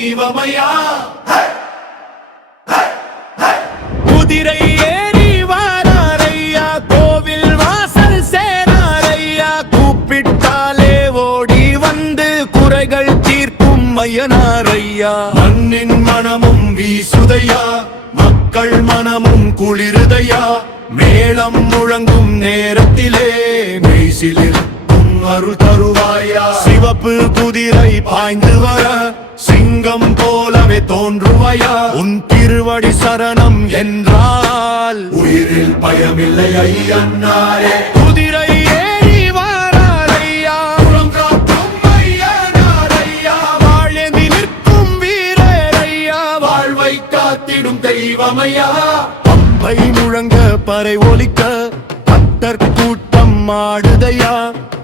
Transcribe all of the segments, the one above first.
தெய்வமையா. குதிரை ஏறி வாராரையா, கோவில் வாசல் சேராரையா, கூப்பிட்டாலே ஓடி வந்து குறைகள் தீர்க்கும் ஐயனாரையா. மண்ணின் மனமும் வீசுதையா, மக்கள் மனமும் குளிருதையா, மேளம் முழங்கும் நேரத்திலே மெய்சிலிருக்கும் அருள் தருவாயா. சிவப்பு குதிரை பாய்ந்து வர சிங்கம் போலவே தோன்றுவாயா, உன் திருவடி சரணம் என்றால் உயிரில் பயமில்லை ஐயனாரே. குதிரை ஏறி வாராரையா, குலம் காக்கும் ஐயனாரையா, வாழேந்தி நிற்கும் வீரரையா, வாழ்வை காத்திடும் தெய்வமையா. பம்பை முழங்க பறை ஒலிக்க பக்தர் கூட்டம் ஆடுதையா,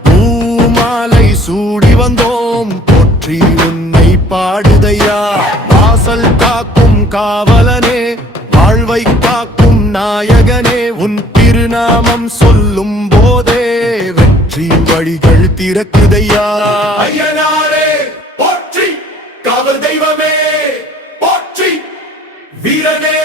பூமாலை சூடி வந்தோம் போற்றி உன்னை பாடுதையா. வாசல் காக்கும் காவலனே, வாழ்வை காக்கும் நாயகனே, உன் திருநாமம் சொல்லும் போதே வெற்றி வழிகள் திறக்குதையா. ஐயனாரே போற்றி, காவல் தெய்வமே போற்றி, வீரனே